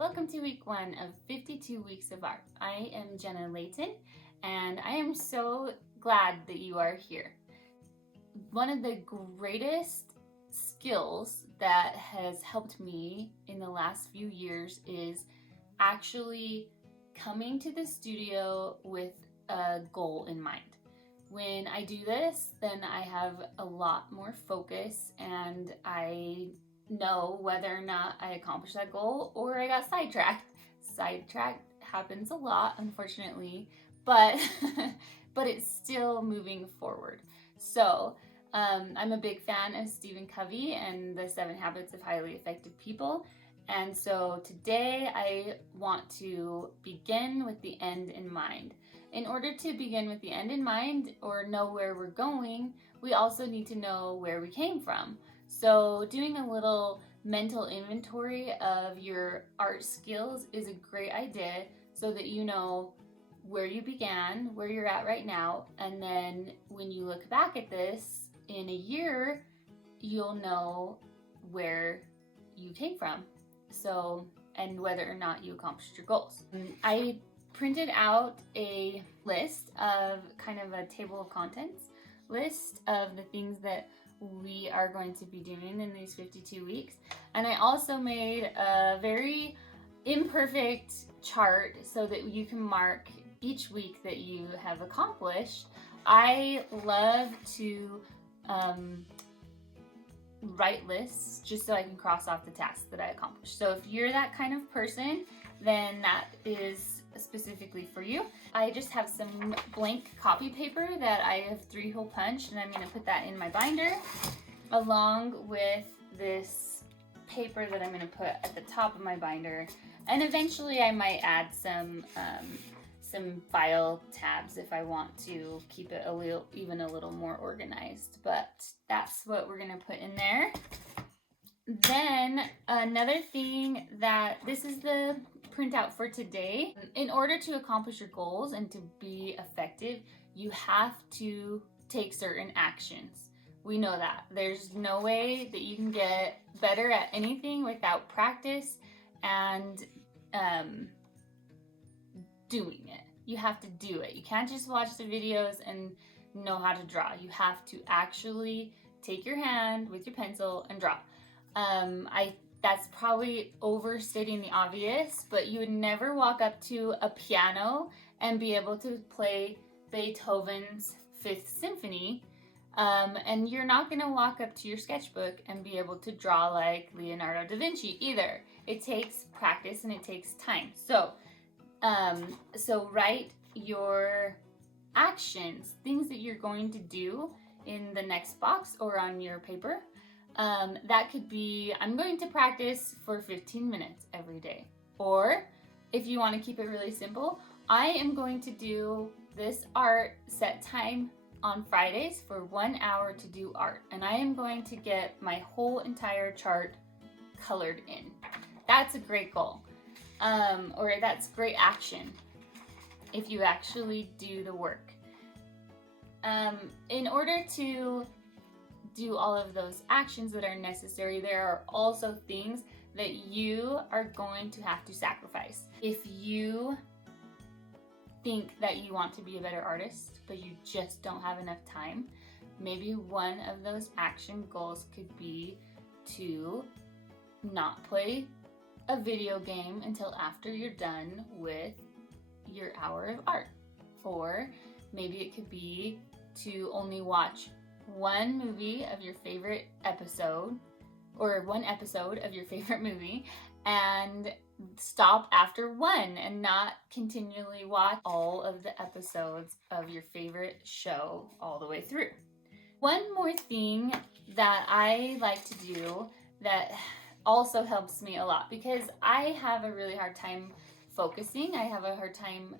Welcome to week 1 of 52 Weeks of Art. I am Jenna Layton, and I am so glad that you are here. One of the greatest skills that has helped me in the last few years is actually coming to the studio with a goal in mind. When I do this, then I have a lot more focus and I know whether or not I accomplished that goal or I got sidetracked. Sidetracked happens a lot, unfortunately, but but it's still moving forward. So I'm a big fan of Stephen Covey and the 7 Habits of Highly Effective People. And so today I want to begin with the end in mind. In order to begin with the end in mind or know where we're going, we also need to know where we came from. So doing a little mental inventory of your art skills is a great idea so that you know where you began, where you're at right now, and then when you look back at this in a year, you'll know where you came from. So, and whether or not you accomplished your goals. I printed out a list of kind of a table of contents list of the things that we are going to be doing in these 52 weeks. And I also made a very imperfect chart so that you can mark each week that you have accomplished. I love to write lists just so I can cross off the tasks that I accomplished. So if you're that kind of person, then that is specifically for you. I just have some blank copy paper that I have 3-hole punched, and I'm going to put that in my binder along with this paper that I'm going to put at the top of my binder. And eventually I might add some file tabs if I want to keep it even a little more organized, but that's what we're going to put in there. Then another thing that this is the printout for today. In order to accomplish your goals and to be effective, you have to take certain actions. We know that. There's no way that you can get better at anything without practice and doing it. You have to do it. You can't just watch the videos and know how to draw. You have to actually take your hand with your pencil and draw. That's probably overstating the obvious, but you would never walk up to a piano and be able to play Beethoven's 5th Symphony, and you're not going to walk up to your sketchbook and be able to draw like Leonardo da Vinci either. It takes practice and it takes time. So write your actions, things that you're going to do in the next box or on your paper. That could be, I'm going to practice for 15 minutes every day. Or if you want to keep it really simple, I am going to do this art set time on Fridays for 1 hour to do art. And I am going to get my whole entire chart colored in. That's a great goal. Or that's great action if you actually do the work. In order to do all of those actions that are necessary, there are also things that you are going to have to sacrifice. If you think that you want to be a better artist, but you just don't have enough time, maybe one of those action goals could be to not play a video game until after you're done with your hour of art. Or maybe it could be to only watch one movie of your favorite episode, or one episode of your favorite movie, and stop after one and not continually watch all of the episodes of your favorite show all the way through. One more thing that I like to do that also helps me a lot, because I have a really hard time focusing. I have a hard time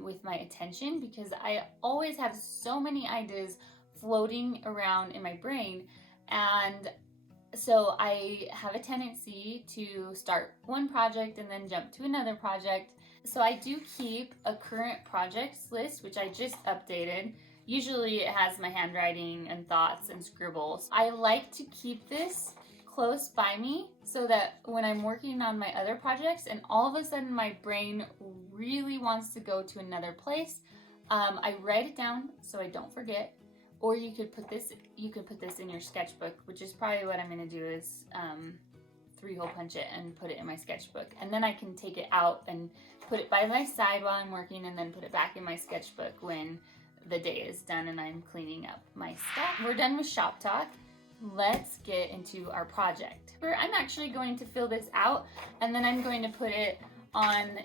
with my attention because I always have so many ideas floating around in my brain, and so I have a tendency to start one project and then jump to another project. So I do keep a current projects list, which I just updated. Usually it has my handwriting and thoughts and scribbles. I like to keep this close by me so that when I'm working on my other projects and all of a sudden my brain really wants to go to another place, I write it down so I don't forget. Or you could put this in your sketchbook, which is probably what I'm gonna do is 3-hole punch it and put it in my sketchbook. And then I can take it out and put it by my side while I'm working and then put it back in my sketchbook when the day is done and I'm cleaning up my stuff. We're done with shop talk. Let's get into our project. I'm actually going to fill this out and then I'm going to put it on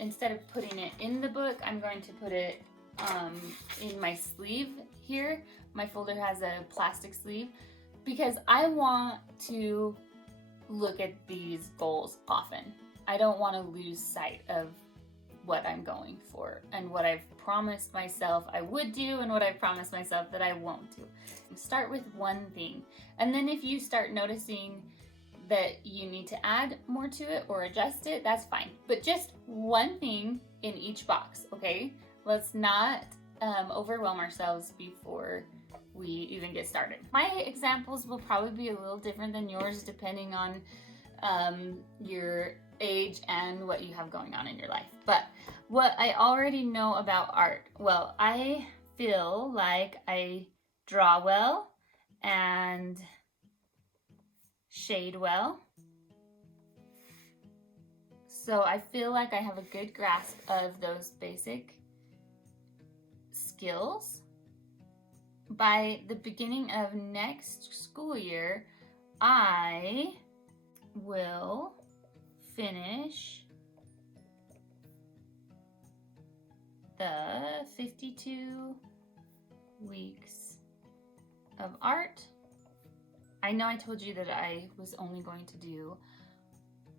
instead of putting it in the book, I'm going to put it in my sleeve here. My folder has a plastic sleeve because I want to look at these goals often. I don't want to lose sight of what I'm going for and what I've promised myself I would do and what I've promised myself that I won't do. Start with one thing, and then if you start noticing that you need to add more to it or adjust it, that's fine. But just one thing in each box, okay? Let's not overwhelm ourselves before we even get started. My examples will probably be a little different than yours depending on your age and what you have going on in your life. But what I already know about art, well, I feel like I draw well and shade well. So I feel like I have a good grasp of those basic skills. By the beginning of next school year, I will finish the 52 weeks of art. I know I told you that I was only going to do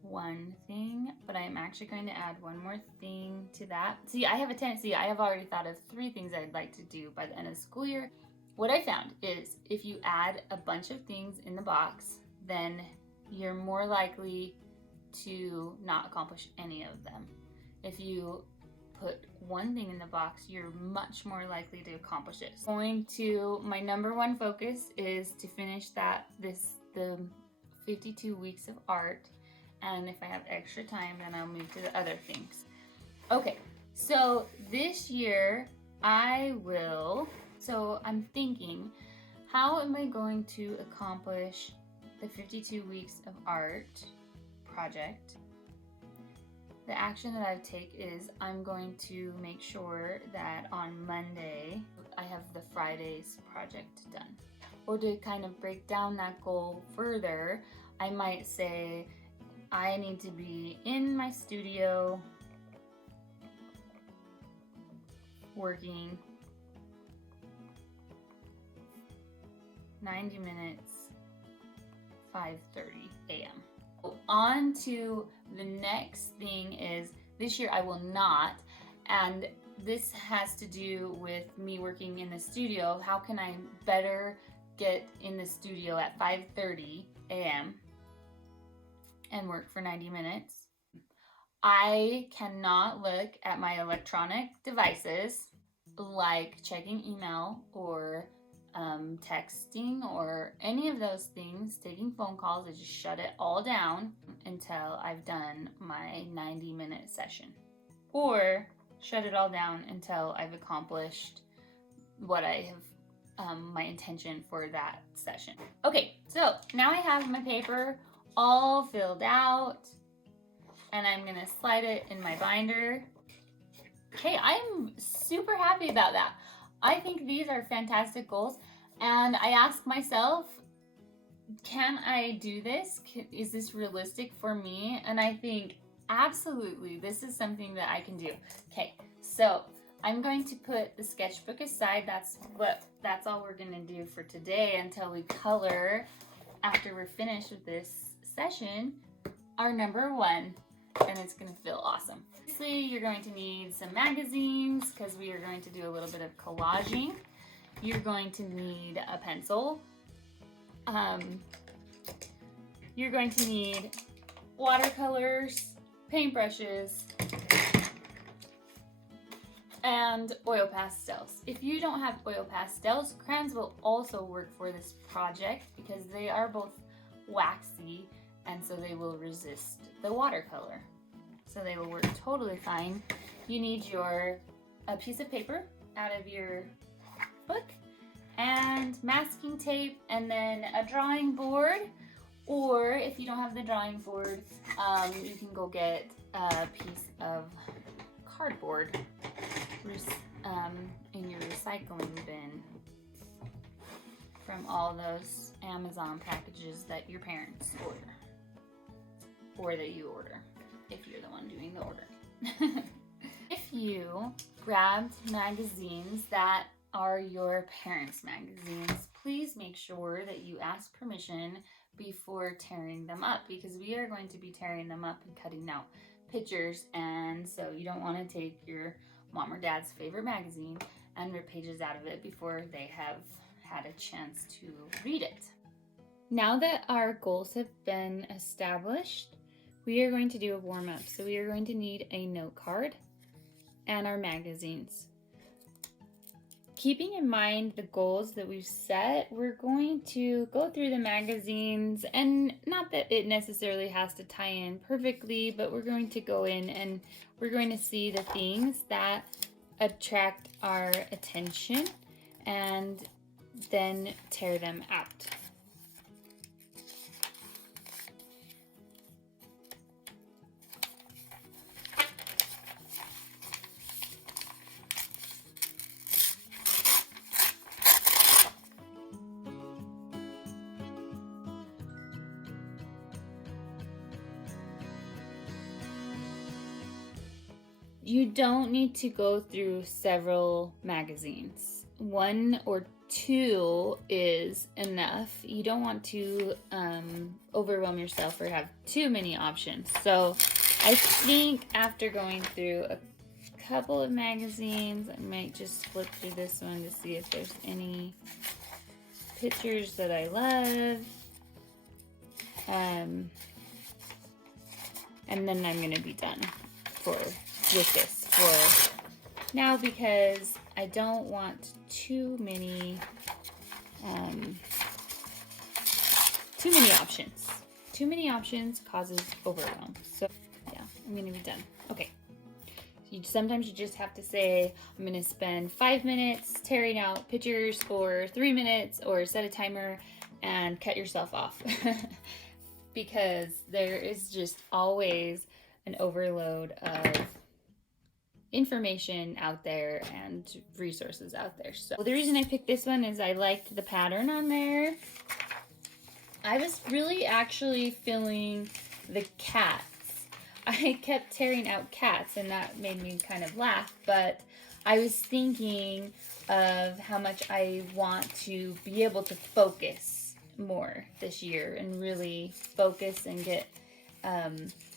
one thing, but I'm actually going to add one more thing to that. See, I have a tendency, I have already thought of 3 things I'd like to do by the end of the school year. What I found is if you add a bunch of things in the box, then you're more likely to not accomplish any of them. If you put one thing in the box, you're much more likely to accomplish it. So my number one focus is to finish the 52 weeks of art, and if I have extra time, then I'll move to the other things. Okay, so this year I'm thinking, how am I going to accomplish the 52 weeks of art project? The action that I take is I'm going to make sure that on Monday I have the Friday's project done. Or to kind of break down that goal further, I might say I need to be in my studio working 90 minutes, 5:30 a.m. On to the next thing is, this year I will not, and this has to do with me working in the studio. How can I better get in the studio at 5:30 a.m. and work for 90 minutes? I cannot look at my electronic devices like checking email or texting or any of those things, taking phone calls. I just shut it all down until I've done my 90-minute session, or shut it all down until I've accomplished what I have my intention for that session. Okay, so now I have my paper all filled out and I'm gonna slide it in my binder. Okay, I'm super happy about that. I think these are fantastic goals, and I ask myself, can I do this? Is this realistic for me? And I think absolutely this is something that I can do. Okay, so I'm going to put the sketchbook aside. That's all we're gonna do for today until we color, after we're finished with this session, our number 1, and it's gonna feel awesome. Obviously, you're going to need some magazines because we are going to do a little bit of collaging. You're going to need a pencil. You're going to need watercolors, paintbrushes, and oil pastels. If you don't have oil pastels, crayons will also work for this project because they are both waxy, and so they will resist the watercolor. So they will work totally fine. You need a piece of paper out of your book, and masking tape, and then a drawing board, or if you don't have the drawing board, you can go get a piece of cardboard in your recycling bin from all those Amazon packages that your parents order, or that you order if you're the one doing the order. If you grabbed magazines that are your parents' magazines, please make sure that you ask permission before tearing them up, because we are going to be tearing them up and cutting out pictures, and so you don't want to take your mom or dad's favorite magazine and rip pages out of it before they have had a chance to read it. Now that our goals have been established, we are going to do a warm-up. So we are going to need a note card and our magazines. Keeping in mind the goals that we've set, we're going to go through the magazines, and not that it necessarily has to tie in perfectly, but we're going to go in and we're going to see the things that attract our attention and then tear them out. You don't need to go through several magazines. One or two is enough. You don't want to overwhelm yourself or have too many options. So I think after going through a couple of magazines, I might just flip through this one to see if there's any pictures that I love. And then I'm gonna be done with this for now, because I don't want too many options. Too many options causes overwhelm. So yeah, I'm gonna be done. Okay. Sometimes you just have to say, I'm gonna spend 5 minutes tearing out pictures, or 3 minutes, or set a timer and cut yourself off. Because there is just always an overload of information out there and resources out there. So the reason I picked this one is I liked the pattern on there. I was really actually feeling the cats. I kept tearing out cats, and that made me kind of laugh, but I was thinking of how much I want to be able to focus more this year and really focus and get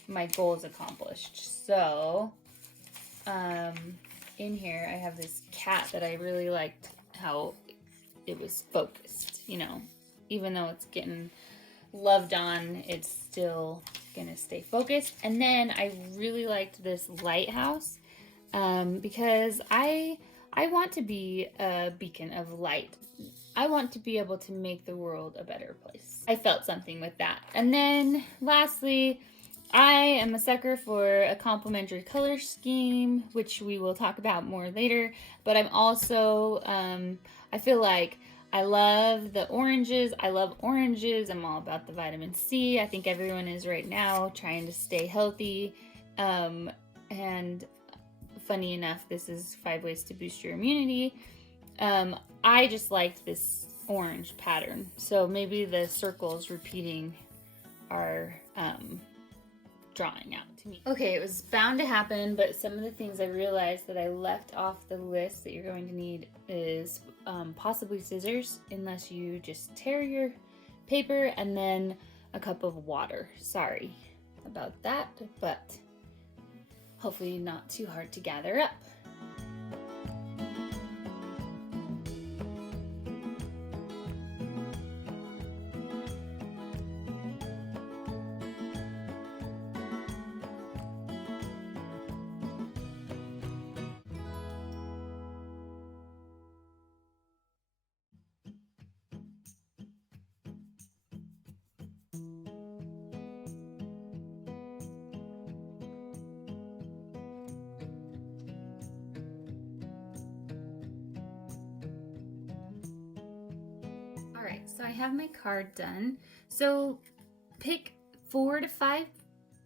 my goals accomplished. So in here I have this cat that I really liked how it was focused, you know, even though it's getting loved on, it's still gonna stay focused. And then I really liked this lighthouse because I want to be a beacon of light. I want to be able to make the world a better place. I felt something with that. And then lastly, I am a sucker for a complementary color scheme, which we will talk about more later, but I'm also, I feel like I love the oranges. I love oranges. I'm all about the vitamin C. I think everyone is right now trying to stay healthy. And funny enough, this is 5 ways to boost your immunity. I just liked this orange pattern. So maybe the circles repeating are drawing out to me. Okay, it was bound to happen, but some of the things I realized that I left off the list that you're going to need is possibly scissors, unless you just tear your paper, and then a cup of water. Sorry about that, but hopefully not too hard to gather up. So I have my card done. So pick 4 to 5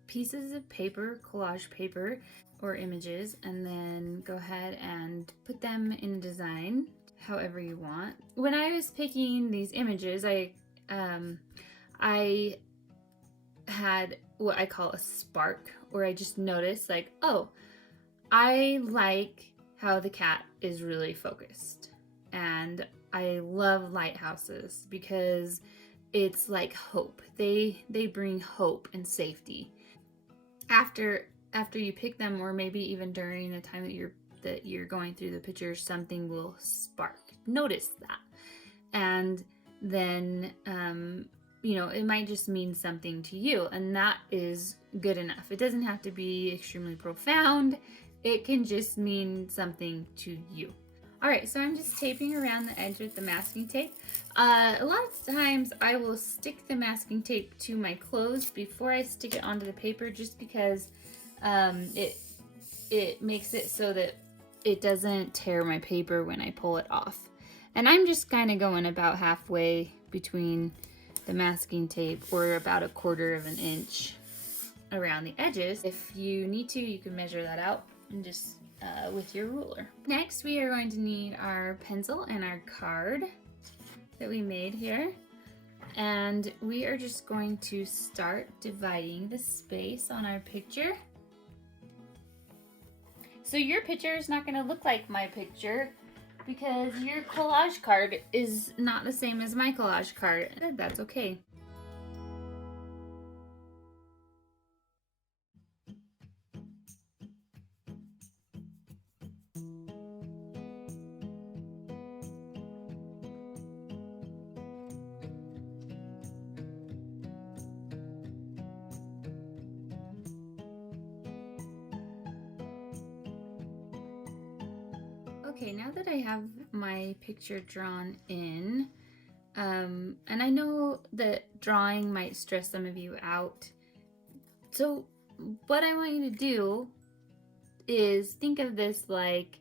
pieces of paper, collage paper or images, and then go ahead and put them in design however you want. When I was picking these images, I had what I call a spark, or I just noticed like, oh, I like how the cat is really focused, and I love lighthouses because it's like hope. They bring hope and safety. After you pick them, or maybe even during the time that you're going through the pictures, something will spark. Notice that, and then you know, it might just mean something to you, and that is good enough. It doesn't have to be extremely profound. It can just mean something to you. All right, so I'm just taping around the edge with the masking tape. A lot of times I will stick the masking tape to my clothes before I stick it onto the paper, just because it makes it so that it doesn't tear my paper when I pull it off. And I'm just kind of going about halfway between the masking tape, or about 1/4 of an inch around the edges. If you need to, you can measure that out and just with your ruler. Next, we are going to need our pencil and our card that we made here. And we are just going to start dividing the space on our picture. So your picture is not going to look like my picture because your collage card is not the same as my collage card. That's okay. Okay, now that I have my picture drawn in, and I know that drawing might stress some of you out, so what I want you to do is think of this like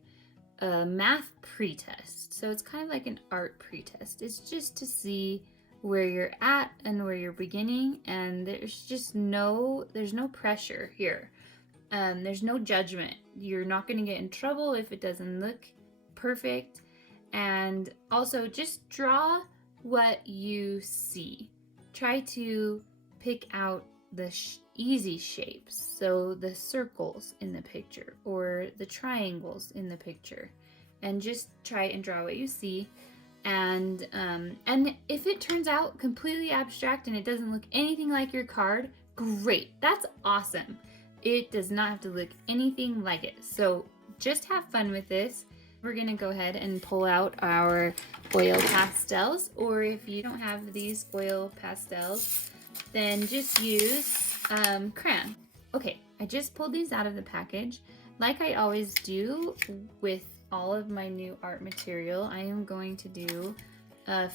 a math pretest. So it's kind of like an art pretest. It's just to see where you're at and where you're beginning, and there's no pressure here. There's no judgment. You're not going to get in trouble if it doesn't look perfect. And also just draw what you see. Try to pick out the easy shapes, so the circles in the picture or the triangles in the picture, and just try and draw what you see. And if it turns out completely abstract and it doesn't look anything like your card, great, that's awesome. It does not have to look anything like it. So just have fun with this. We're gonna go ahead and pull out our oil pastels, or if you don't have these oil pastels, then just use crayon. Okay, I just pulled these out of the package. Like I always do with all of my new art material, I am going to do a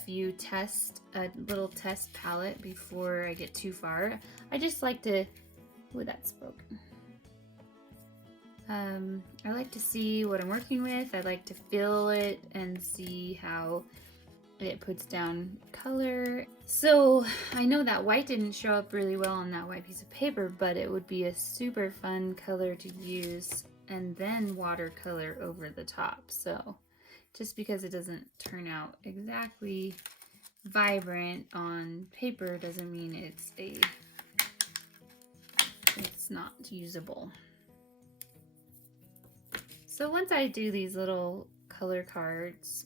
little test palette before I get too far. I just like to, oh, that's broken. I like to see what I'm working with. I like to feel it and see how it puts down color. So I know that white didn't show up really well on that white piece of paper, but it would be a super fun color to use and then watercolor over the top. So just because it doesn't turn out exactly vibrant on paper doesn't mean it's not usable. So once I do these little color cards,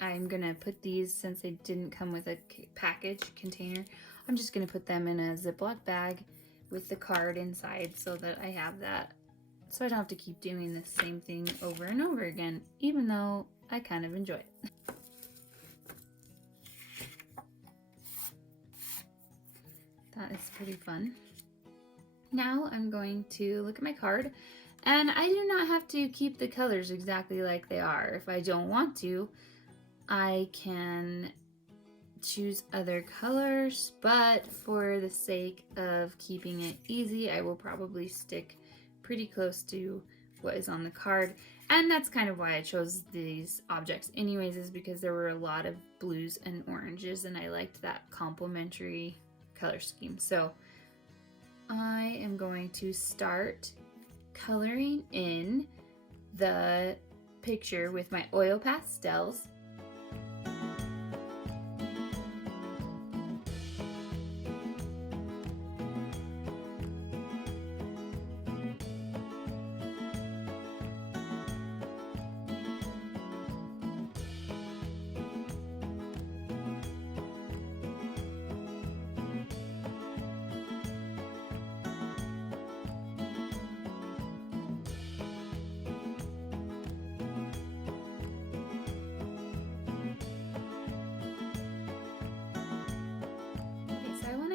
I'm gonna put these, since they didn't come with a package container, I'm just gonna put them in a Ziploc bag with the card inside so that I have that. So I don't have to keep doing the same thing over and over again, even though I kind of enjoy it. That is pretty fun. Now I'm going to look at my card. And I do not have to keep the colors exactly like they are. If I don't want to, I can choose other colors, but for the sake of keeping it easy, I will probably stick pretty close to what is on the card. And that's kind of why I chose these objects anyways, is because there were a lot of blues and oranges and I liked that complementary color scheme. So I am going to start coloring in the picture with my oil pastels.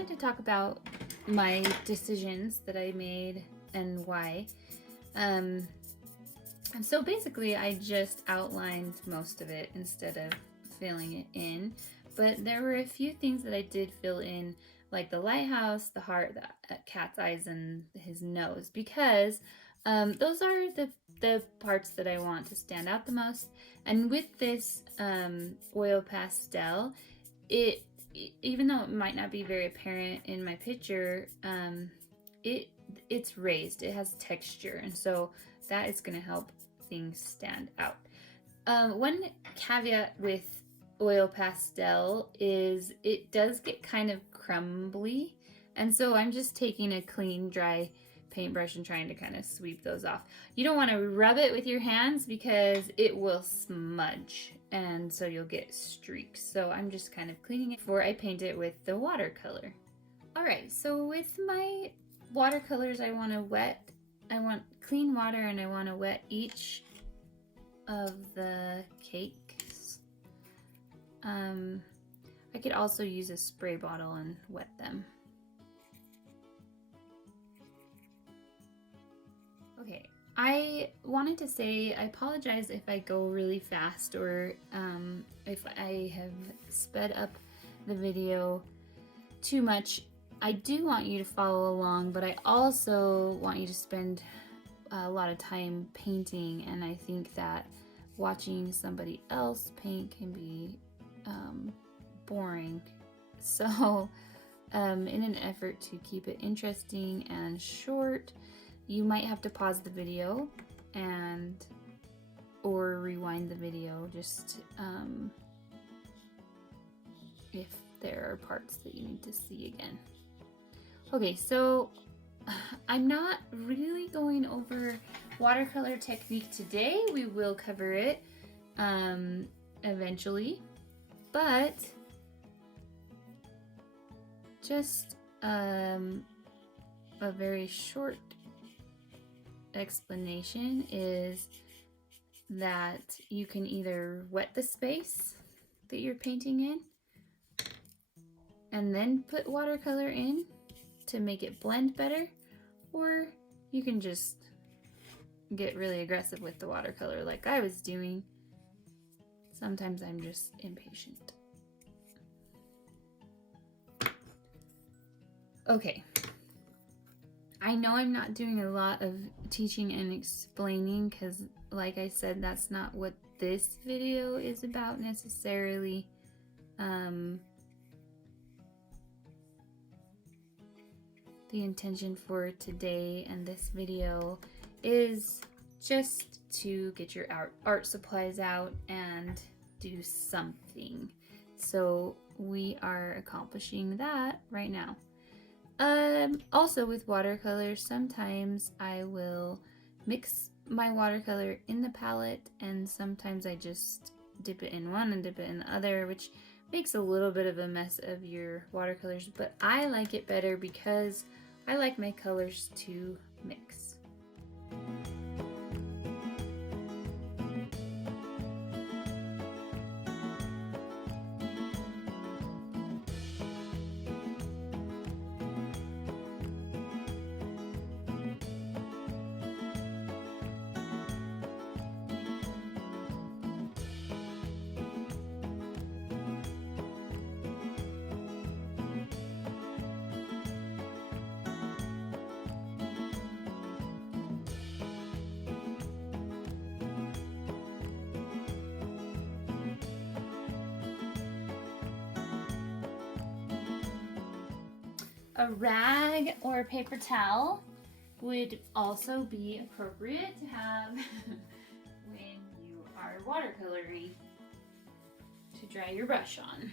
To talk about my decisions that I made and why. And so basically I just outlined most of it instead of filling it in, but there were a few things that I did fill in, like the lighthouse, the heart, the cat's eyes, and his nose, because those are the parts that I want to stand out the most. And with this oil pastel, even though it might not be very apparent in my picture, it's raised, it has texture, and so that is going to help things stand out. One caveat with oil pastel is it does get kind of crumbly, and so I'm just taking a clean, dry paintbrush and trying to kind of sweep those off. You don't want to rub it with your hands because it will smudge, and so you'll get streaks. So I'm just kind of cleaning it before I paint it with the watercolor. Alright, so with my watercolors, I want clean water, and I want to wet each of the cakes. I could also use a spray bottle and wet them. Okay, I wanted to say I apologize if I go really fast or if I have sped up the video too much. I do want you to follow along, but I also want you to spend a lot of time painting, and I think that watching somebody else paint can be boring. So in an effort to keep it interesting and short, you might have to pause the video or rewind the video just if there are parts that you need to see again. Okay, so I'm not really going over watercolor technique today. We will cover it eventually, but just a very short explanation is that you can either wet the space that you're painting in and then put watercolor in to make it blend better, or you can just get really aggressive with the watercolor like I was doing. Sometimes I'm just impatient. Okay, I know I'm not doing a lot of teaching and explaining because, like I said, that's not what this video is about necessarily. The intention for today and this video is just to get your art supplies out and do something. So we are accomplishing that right now. Also with watercolors, sometimes I will mix my watercolor in the palette, and sometimes I just dip it in one and dip it in the other, which makes a little bit of a mess of your watercolors, but I like it better because I like my colors to mix. A rag or a paper towel would also be appropriate to have when you are watercoloring to dry your brush on.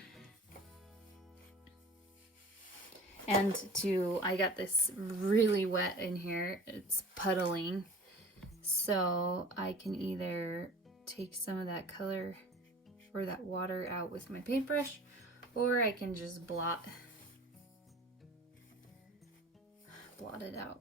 And I got this really wet in here, it's puddling, so I can either take some of that color or that water out with my paintbrush, or I can just blot it out.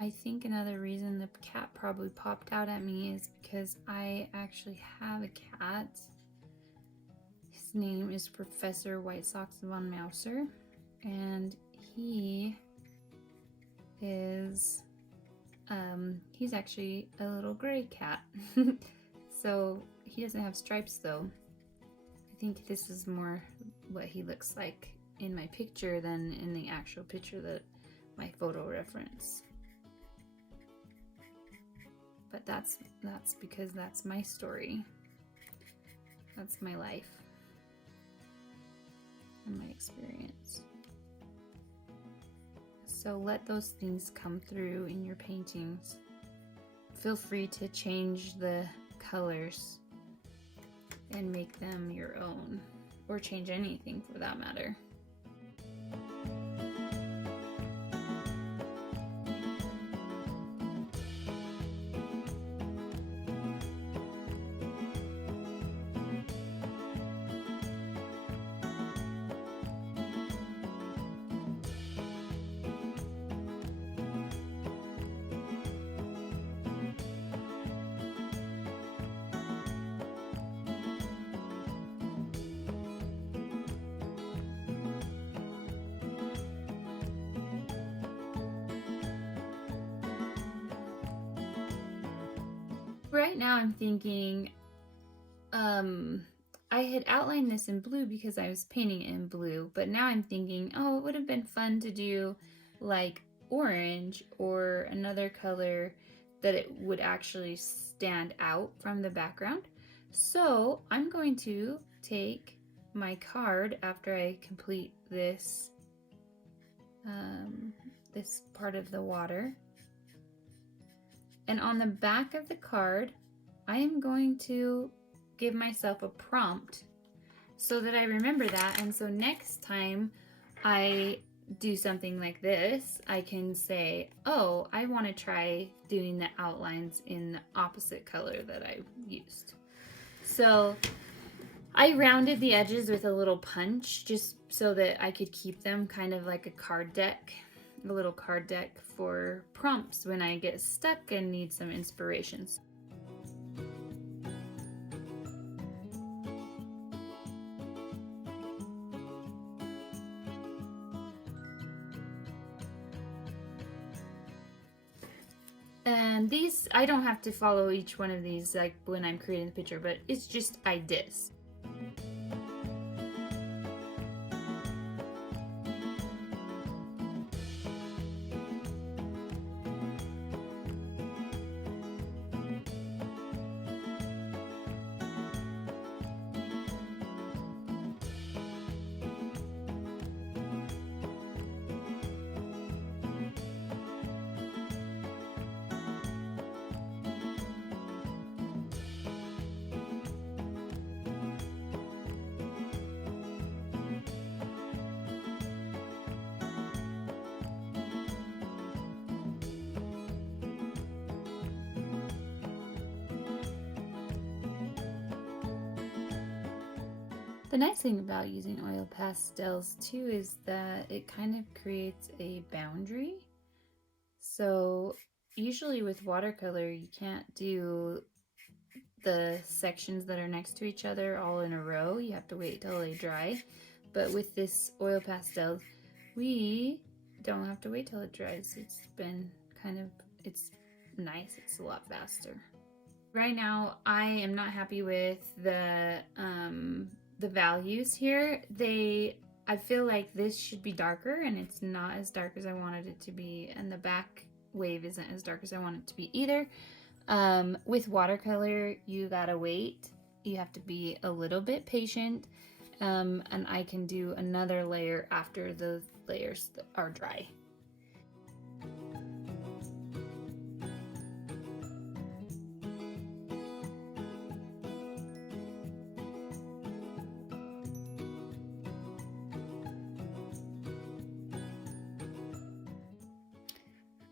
I think another reason the cat probably popped out at me is because I actually have a cat. His name is Professor White Sox von Mauser, and he is he's actually a little gray cat. So he doesn't have stripes though. I think this is more what he looks like in my picture than in the actual picture that my photo reference. But that's because that's my story. That's my life and my experience. So let those things come through in your paintings. Feel free to change the colors and make them your own, or change anything for that matter. Right now I'm thinking, I had outlined this in blue because I was painting it in blue, but now I'm thinking, oh, it would have been fun to do like orange or another color that it would actually stand out from the background. So I'm going to take my card after I complete this, this part of the water. And on the back of the card, I am going to give myself a prompt so that I remember that. And so next time I do something like this, I can say, oh, I want to try doing the outlines in the opposite color that I used. So I rounded the edges with a little punch just so that I could keep them kind of like a card deck. A little card deck for prompts when I get stuck and need some inspirations. And these, I don't have to follow each one of these like when I'm creating the picture, but it's just ideas. The nice thing about using oil pastels too is that it kind of creates a boundary. So usually with watercolor you can't do the sections that are next to each other all in a row. You have to wait till they dry. But with this oil pastel, we don't have to wait till it dries. It's been kind of, it's nice. It's a lot faster. Right now, I am not happy with the values here. I feel like this should be darker, and it's not as dark as I wanted it to be. And the back wave isn't as dark as I want it to be either. With watercolor, you gotta wait. You have to be a little bit patient, and I can do another layer after the layers are dry.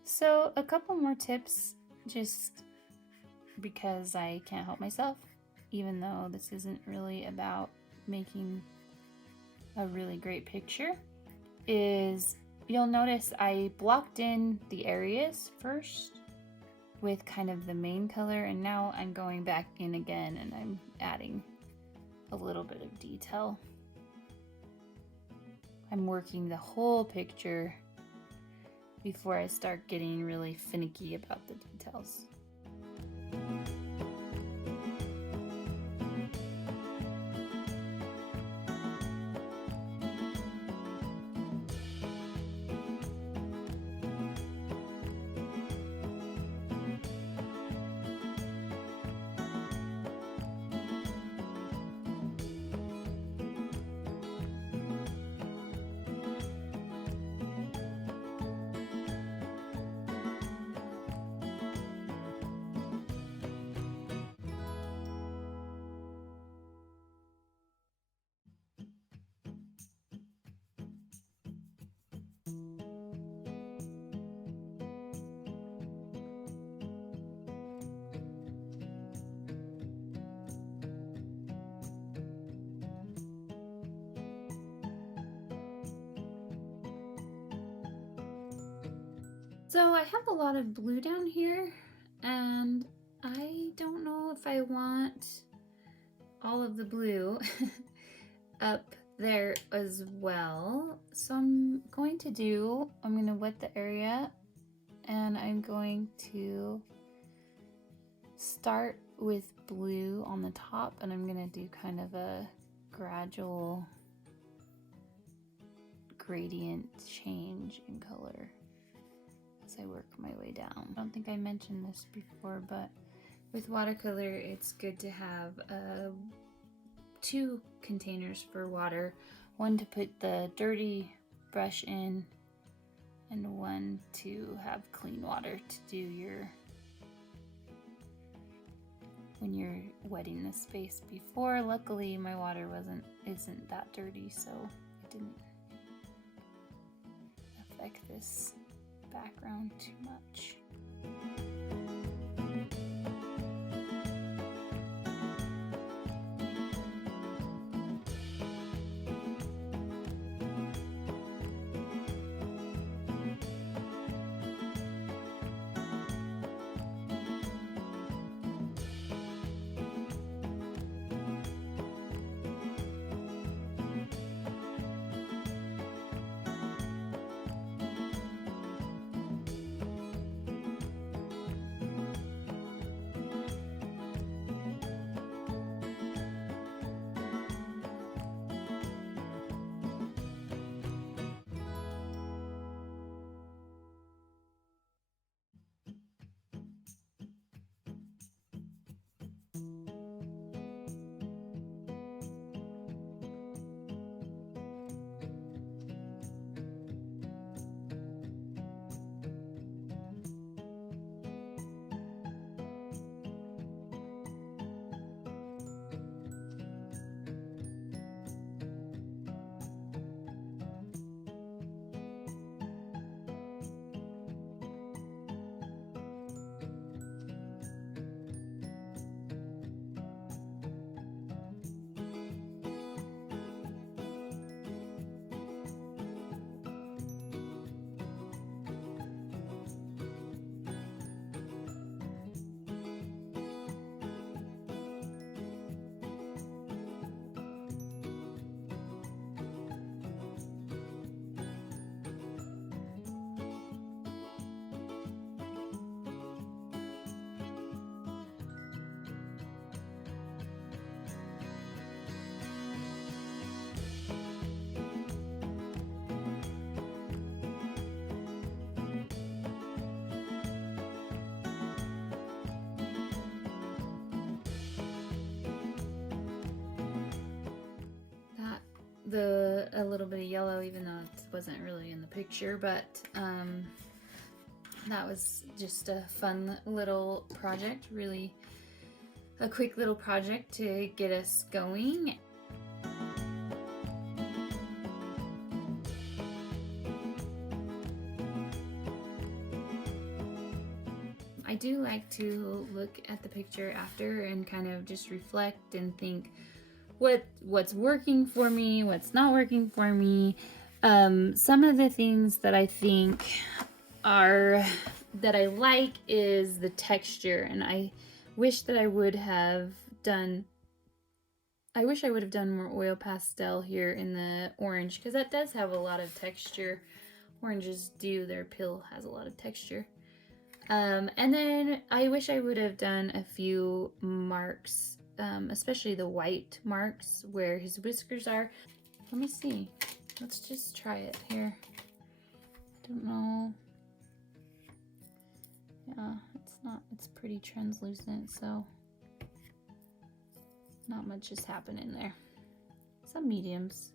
So a couple more tips, just because I can't help myself, even though this isn't really about making a really great picture, is you'll notice I blocked in the areas first with kind of the main color, and now I'm going back in again and I'm adding a little bit of detail. I'm working the whole picture before I start getting really finicky about the details. So I have a lot of blue down here, and I don't know if I want all of the blue up there as well. So I'm going to wet the area, and I'm going to start with blue on the top, and I'm gonna do kind of a gradual gradient change in color as I work my way down. I don't think I mentioned this before, but with watercolor, it's good to have two containers for water. One to put the dirty brush in, and one to have clean water to do your, when you're wetting the space before. Luckily, my water isn't that dirty, so it didn't affect this background too much. a little bit of yellow, even though it wasn't really in the picture, but that was just a fun little project, really a quick little project to get us going. I do like to look at the picture after and kind of just reflect and think what's working for me, what's not working for me. Some of the things that I think that I like is the texture, and I wish that I would have done more oil pastel here in the orange, because that does have a lot of texture. Oranges do, their peel has a lot of texture. And then I wish I would have done a few marks, especially the white marks where his whiskers are. Let me see. Let's just try it here. I don't know. Yeah, it's pretty translucent, so not much is happening there. Some mediums.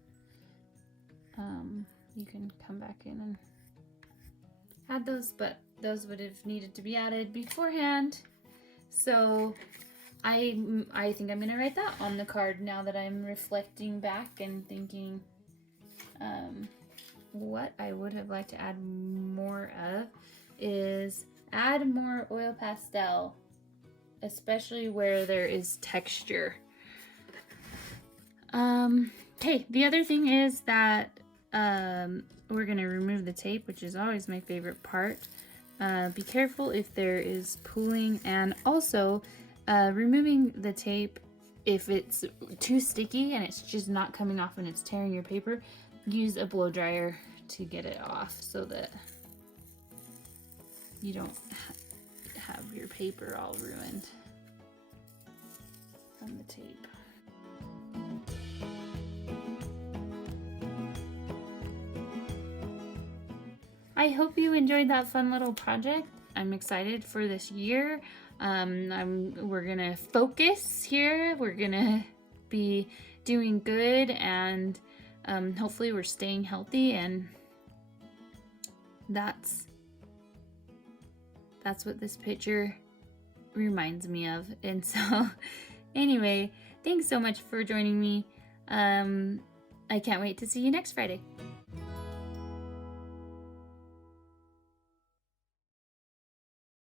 You can come back in and add those, but those would have needed to be added beforehand. So I think I'm gonna write that on the card now that I'm reflecting back and thinking what I would have liked to add more of is add more oil pastel, especially where there is texture. Okay, the other thing is that we're gonna remove the tape, which is always my favorite part. Be careful if there is pooling, and also removing the tape if it's too sticky and it's just not coming off and it's tearing your paper. Use a blow dryer to get it off so that you don't have your paper all ruined from the tape. I hope you enjoyed that fun little project. I'm excited for this year. We're gonna focus here. We're gonna be doing good, and hopefully we're staying healthy, and that's what this picture reminds me of. And so anyway, thanks so much for joining me. I can't wait to see you next Friday.